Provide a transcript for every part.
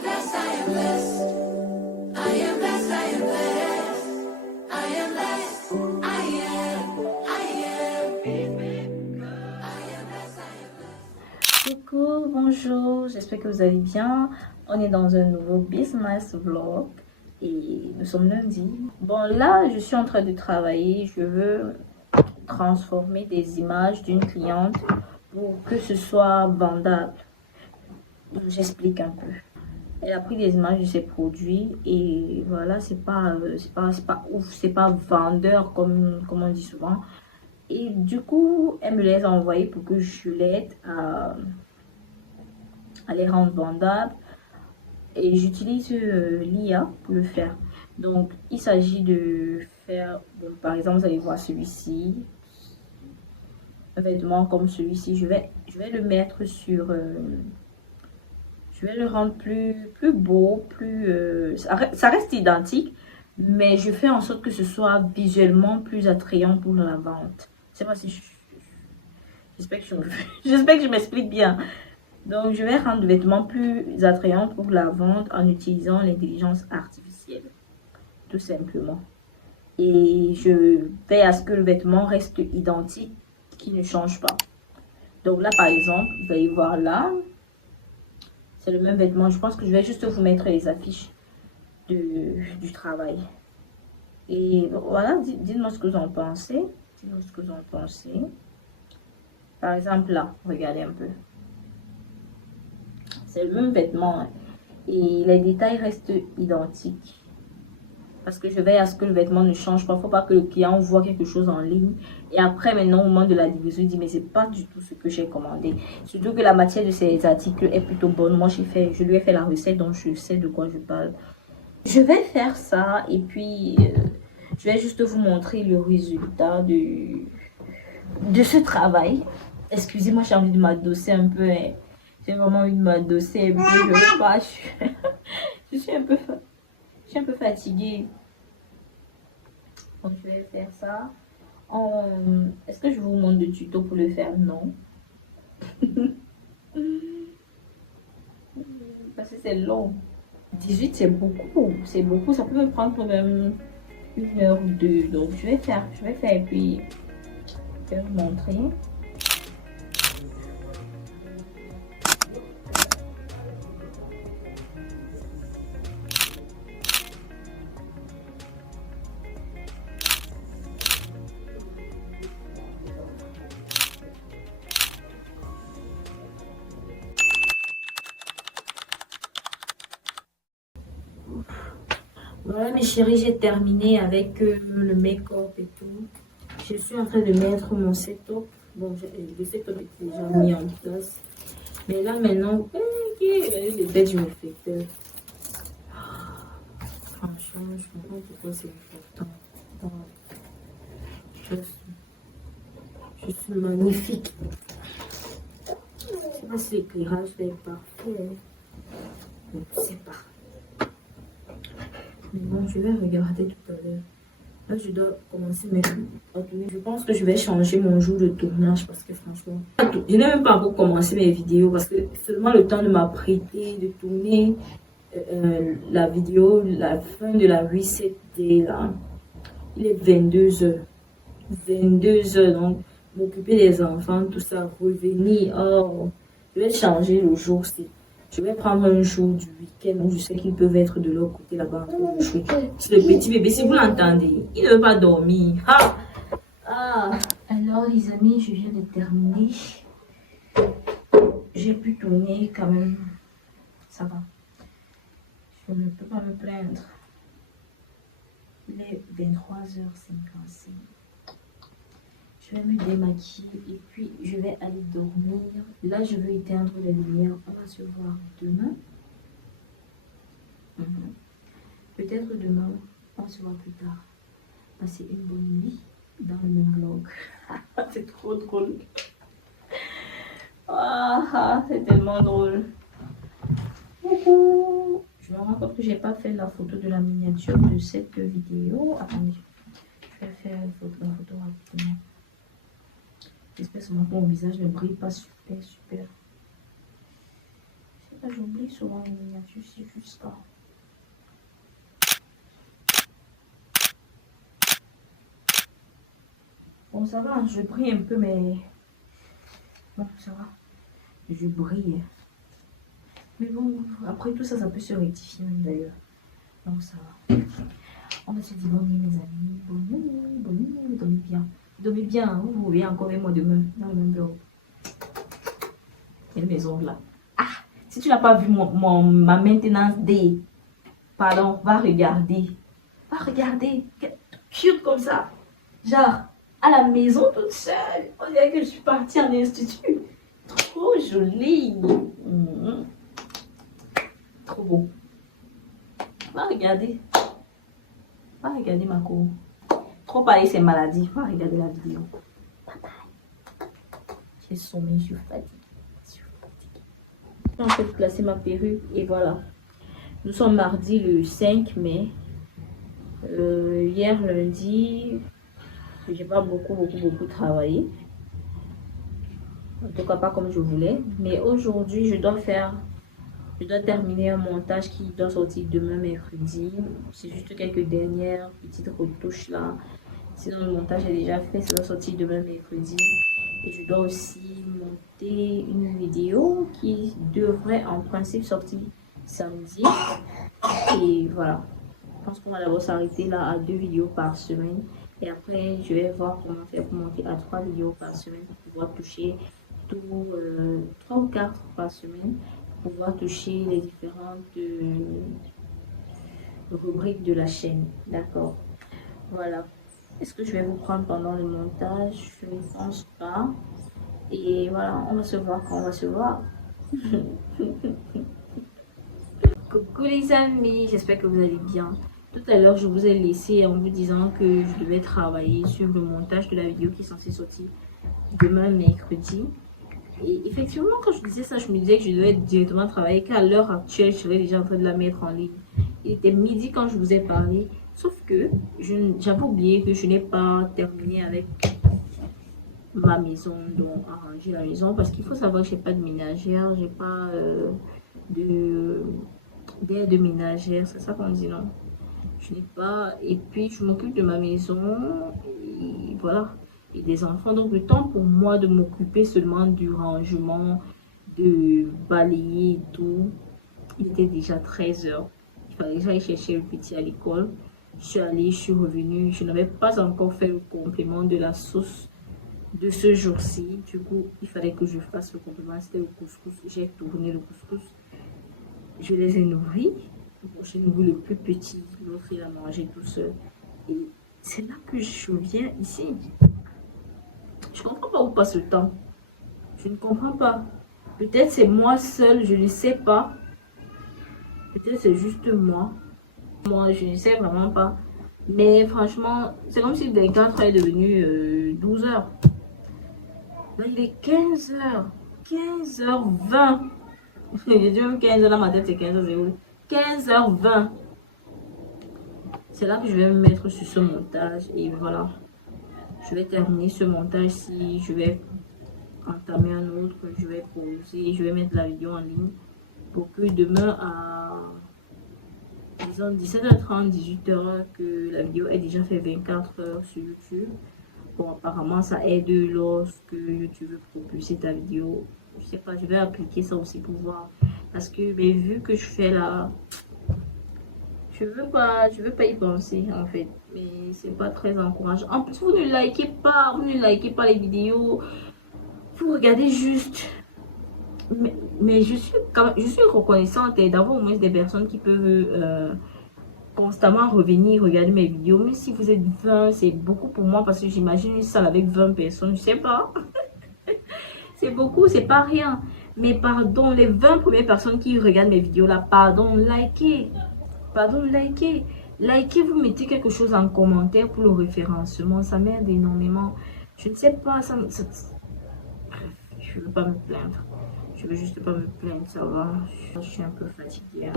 blessed, I am blessed. I am blessed, I am blessed. I am blessed. Coucou, bonjour, j'espère que vous allez bien. On est dans un nouveau business vlog et nous sommes lundi. Bon, là, je suis en train de travailler. Je veux transformer des images d'une cliente pour que ce soit vendable. J'explique un peu. Elle a pris des images de ses produits et voilà, c'est pas ouf, c'est pas vendeur comme on dit souvent. Et du coup, elle me les a envoyés pour que je l'aide à les rendre vendables. Et j'utilise l'IA pour le faire. Donc, il s'agit de faire, bon, par exemple, vous allez voir celui-ci, un vêtement comme celui-ci. Je vais le mettre sur, je vais le rendre plus beau, ça reste identique, mais je fais en sorte que ce soit visuellement plus attrayant pour la vente. C'est pas si j'espère que j'espère que je m'explique bien. Donc, je vais rendre le vêtement plus attrayant pour la vente en utilisant l'intelligence artificielle, tout simplement. Et je fais à ce que le vêtement reste identique, qu'il ne change pas. Donc là, par exemple, vous allez voir là, c'est le même vêtement. Je pense que je vais juste vous mettre les affiches du travail. Et voilà, dites-moi ce que vous en pensez. Dites-moi ce que vous en pensez. Par exemple, là, regardez un peu. C'est le même vêtement, hein, et les détails restent identiques. Parce que je veille à ce que le vêtement ne change pas. Il ne faut pas que le client voit quelque chose en ligne. Et après, maintenant, au moment de la livraison, il dit, mais c'est pas du tout ce que j'ai commandé. Surtout que la matière de ces articles est plutôt bonne. Moi, je lui ai fait la recette, donc je sais de quoi je parle. Je vais faire ça et puis je vais juste vous montrer le résultat de ce travail. Excusez-moi, j'ai envie de m'adosser un peu, hein. J'ai vraiment envie de m'adosser un peu. Je veux pas. Je suis un peu fatiguée. Donc, je vais faire ça. Est-ce que je vous montre le tuto pour le faire? Non. Parce que c'est long. 18, c'est beaucoup. C'est beaucoup. Ça peut me prendre même 1 heure ou 2. Donc, je vais faire et puis je vais vous montrer. Voilà mes chéris, j'ai terminé avec le make-up et tout. Je suis en train de mettre mon setup. Bon, le setup est déjà mis en place. Mais là maintenant, les bêtes, je me fais peur. Franchement, je comprends pourquoi c'est important. Oh, je suis magnifique. Je sais pas si l'éclairage est parfait. Je ne sais pas. Mais bon, je vais regarder tout à l'heure. Là, je dois commencer à tourner. Je pense que je vais changer mon jour de tournage parce que franchement, je n'ai même pas encore commencé mes vidéos parce que seulement le temps de m'apprêter, de tourner la vidéo, la fin de la reset day là. Il est 22 h. 22 h, donc m'occuper des enfants, tout ça, revenir. Oh, je vais changer le jour. Je vais prendre un jour du week-end où je sais qu'ils peuvent être de l'autre côté là-bas en train de jouer. C'est le petit bébé, si vous l'entendez, il ne veut pas dormir. Ah! Ah! Alors les amis, je viens de terminer. J'ai pu tourner quand même. Ça va. Je ne peux pas me plaindre. Il est 23 h 55. Je vais me démaquiller et puis je vais aller dormir. Là, je veux éteindre les lumières. On va se voir demain. Peut-être demain, on se voit plus tard. Passez une bonne nuit dans le même vlog. C'est trop drôle. C'est tellement drôle. Je me rends compte que j'ai pas fait la photo de la miniature de cette vidéo. Attendez, je vais faire la photo rapidement. J'espère seulement que mon visage ne brille pas super. J'oublie souvent les miniatures, c'est juste ça. Bon, ça va, je brille un peu, mais bon, ça va. Je brille. Mais bon, après tout ça, ça peut se rectifier même d'ailleurs. Donc ça va. On va se dire bonne nuit, mes amis. Bonne nuit, dormez bien. Dormez bien, hein. Vous revenez encore avec moi demain dans le même bureau. Quelle maison là. Ah, si tu n'as pas vu ma maintenance des. Pardon, va regarder. Va regarder. Cute comme ça. Genre, à la maison toute seule. On dirait que je suis partie en institut. Trop jolie. Trop beau. Va regarder. Va regarder ma cour. Trop parler ces maladies. Va regarder la vidéo. Bye bye. J'ai sommeil, je suis fatiguée. Je vais en fait placer ma perruque et voilà. Nous sommes mardi le 5 mai. Hier lundi, j'ai pas beaucoup travaillé. En tout cas pas comme je voulais. Mais aujourd'hui, je dois terminer un montage qui doit sortir demain mercredi. C'est juste quelques dernières petites retouches là. Sinon le montage est déjà fait, ça doit sortir demain mercredi. Et je dois aussi monter une vidéo qui devrait en principe sortir samedi. Et voilà. Je pense qu'on va d'abord s'arrêter là à 2 vidéos par semaine. Et après, je vais voir comment faire pour monter à 3 vidéos par semaine pour pouvoir toucher 3 ou 4 par semaine. Pour pouvoir toucher les différentes rubriques de la chaîne. D'accord. Voilà. Est-ce que je vais vous prendre pendant le montage? Je ne pense pas. Et voilà, on va se voir quand on va se voir. Coucou les amis, j'espère que vous allez bien. Tout à l'heure, je vous ai laissé en vous disant que je devais travailler sur le montage de la vidéo qui est censée sortir demain mercredi. Et effectivement, quand je disais ça, je me disais que je devais directement travailler, qu'à l'heure actuelle, je serais déjà en train de la mettre en ligne. Il était midi quand je vous ai parlé, sauf que j'avais oublié que je n'ai pas terminé avec ma maison, donc arranger la maison, parce qu'il faut savoir que j'ai pas de ménagère, j'ai pas d'aide ménagère, c'est ça qu'on dit, non? Je n'ai pas, et puis je m'occupe de ma maison, et voilà, et des enfants, donc le temps pour moi de m'occuper seulement du rangement, de balayer et tout, il était déjà 13 heures. Il fallait que j'aille chercher le petit à l'école. Je suis allée, je suis revenue, je n'avais pas encore fait le complément de la sauce de ce jour-ci. Du coup, il fallait que je fasse le complément, c'était le couscous. J'ai tourné le couscous, je les ai nourris. Bon, j'ai nourri le plus petit, l'autre il a mangé tout seul. Et c'est là que je viens ici. Je comprends pas où passe le temps. Je ne comprends pas. Peut-être c'est moi seule, je ne sais pas. Peut-être c'est juste moi. Moi, je ne sais vraiment pas. Mais franchement, c'est comme si le 24 est devenu 12 heures. Là, il est 15 heures. 15h20. J'ai dit même 15 heures dans ma tête, c'est 15h00. 15h20. C'est là que je vais me mettre sur ce montage. Et voilà. Je vais terminer ce montage-ci. Je vais entamer un autre. Je vais poser. Je vais mettre la vidéo en ligne. Pour que demain à disons 17h30, 18h, que la vidéo ait déjà fait 24 heures sur YouTube. Bon, apparemment, ça aide lorsque YouTube veut propulser ta vidéo. Je sais pas, je vais appliquer ça aussi pour voir. Parce que, mais vu que je fais là, je veux pas y penser en fait. Mais c'est pas très encourageant. En plus, vous ne likez pas les vidéos. Vous regardez juste. Mais je suis reconnaissante d'avoir au moins des personnes qui peuvent constamment revenir regarder mes vidéos. Même si vous êtes 20, c'est beaucoup pour moi parce que j'imagine une salle avec 20 personnes, je sais pas. C'est beaucoup, c'est pas rien. Mais pardon, les 20 premières personnes qui regardent mes vidéos là, pardon, likez. Pardon, likez. Likez, vous mettez quelque chose en commentaire pour le référencement. Ça m'aide énormément. Je ne sais pas, je veux pas me plaindre. Je veux juste pas me plaindre, ça va. Je suis un peu fatiguée.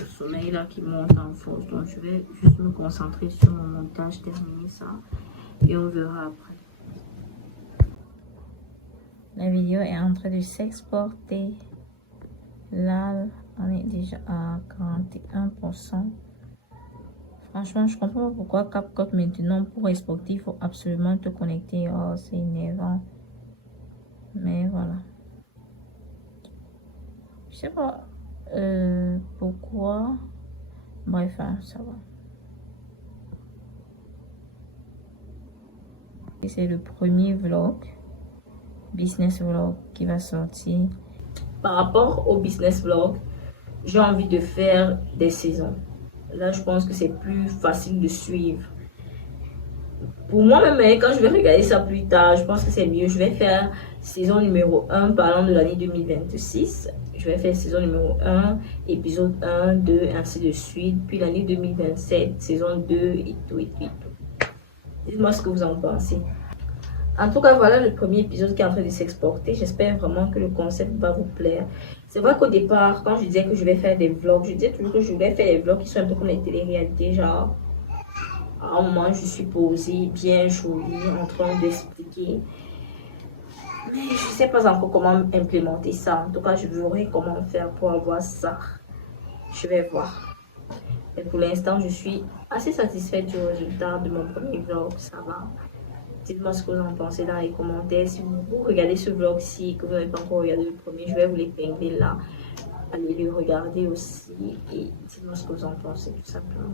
Le sommeil là qui monte en force. Donc je vais juste me concentrer sur mon montage, terminer ça. Et on verra après. La vidéo est en train de s'exporter. Là, on est déjà à 41%. Franchement, je comprends pas pourquoi CapCut maintenant, pour exporter, il faut absolument te connecter. Oh, c'est énervant. Mais voilà. Je sais pas pourquoi. Bref, hein, ça va. Et c'est le premier vlog, business vlog, qui va sortir. Par rapport au business vlog, j'ai envie de faire des saisons. Là, je pense que c'est plus facile de suivre. Pour moi-même, quand je vais regarder ça plus tard, je pense que c'est mieux. Je vais faire saison numéro 1 parlant de l'année 2026. Je vais faire saison numéro 1, épisode 1, 2, ainsi de suite. Puis l'année 2027, saison 2 et tout, et tout, et tout. Dites-moi ce que vous en pensez. En tout cas, voilà le premier épisode qui est en train de s'exporter. J'espère vraiment que le concept va vous plaire. C'est vrai qu'au départ, quand je disais que je vais faire des vlogs, je disais toujours que je voulais faire des vlogs qui sont un peu comme les téléréalités, genre... À un moment, je suis posée, bien jolie, en train d'expliquer. Mais je ne sais pas encore comment implémenter ça. En tout cas, je verrai comment faire pour avoir ça. Je vais voir. Mais pour l'instant, je suis assez satisfaite du résultat de mon premier vlog. Ça va. Dites-moi ce que vous en pensez dans les commentaires. Si vous regardez ce vlog-ci, que vous n'avez pas encore regardé le premier, je vais vous l'épingler là. Allez le regarder aussi. Et dites-moi ce que vous en pensez, tout simplement.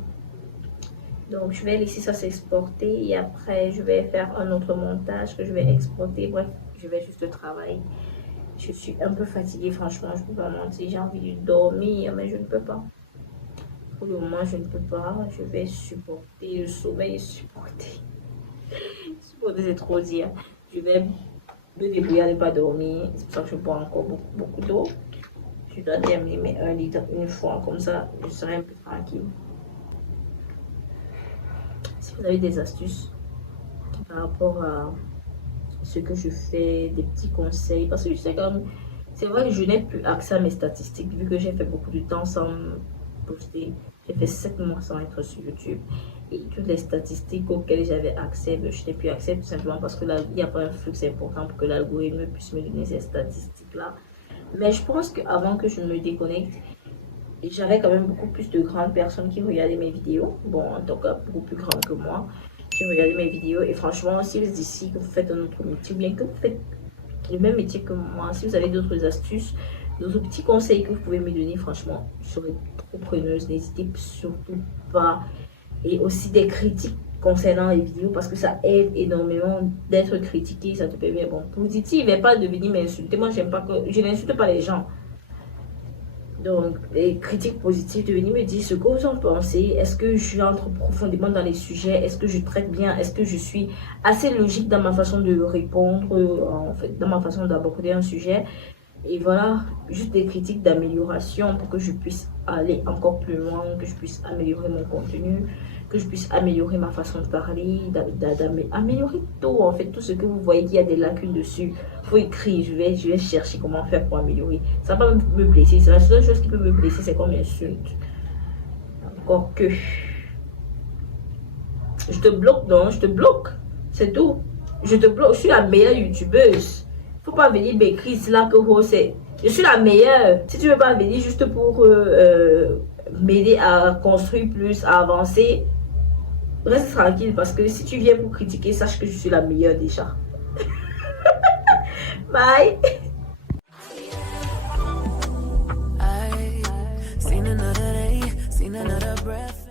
Donc, je vais laisser ça s'exporter et après, je vais faire un autre montage que je vais exporter. Bref, je vais juste travailler. Je suis un peu fatiguée, franchement, je ne peux pas mentir. J'ai envie de dormir, mais je ne peux pas. Pour le moment, je ne peux pas. Je vais supporter le sommeil, supporter. Supporter, c'est trop dire. Je vais me débrouiller à ne pas dormir. C'est pour ça que je bois encore beaucoup d'eau. Je dois terminer mes 1 litre une fois, comme ça, je serai un peu tranquille. Si vous avez des astuces par rapport à ce que je fais, des petits conseils, parce que je sais comme c'est vrai que je n'ai plus accès à mes statistiques vu que j'ai fait beaucoup de temps sans poster. J'ai fait 7 mois sans être sur YouTube et toutes les statistiques auxquelles j'avais accès, je n'ai plus accès tout simplement parce que là il n'y a pas un flux important pour que l'algorithme puisse me donner ces statistiques là. Mais je pense qu'avant que je me déconnecte, j'avais quand même beaucoup plus de grandes personnes qui regardaient mes vidéos. Bon, en tout cas, beaucoup plus grandes que moi, qui regardaient mes vidéos. Et franchement, si vous êtes ici, que vous faites un autre métier, bien que vous faites le même métier que moi, si vous avez d'autres astuces, d'autres petits conseils que vous pouvez me donner, franchement, je serais trop preneuse. N'hésitez surtout pas. Et aussi des critiques concernant les vidéos, parce que ça aide énormément d'être critiqué. Ça te permet, bon, positif, mais pas de venir m'insulter. Moi, j'aime pas que... Je n'insulte pas les gens. Donc, les critiques positives, de venir me dire ce que vous en pensez. Est-ce que je rentre profondément dans les sujets? Est-ce que je traite bien? Est-ce que je suis assez logique dans ma façon de répondre, en fait, dans ma façon d'aborder un sujet? Et voilà, juste des critiques d'amélioration pour que je puisse aller encore plus loin, que je puisse améliorer mon contenu, que je puisse améliorer ma façon de parler, améliorer tout, en fait, tout ce que vous voyez qu'il y a des lacunes dessus. Il faut écrire, je vais chercher comment faire pour améliorer. Ça va pas me blesser, c'est la seule chose qui peut me blesser, c'est qu'on m'insulte. Encore que... Je te bloque, non, je te bloque, c'est tout. Je te bloque, je suis la meilleure youtubeuse. Faut pas venir m'écrire là que oh, c'est... Je suis la meilleure. Si tu veux pas venir juste pour m'aider à construire plus, à avancer, reste tranquille parce que si tu viens pour critiquer, sache que je suis la meilleure déjà. Bye. I seen another day, seen another breath.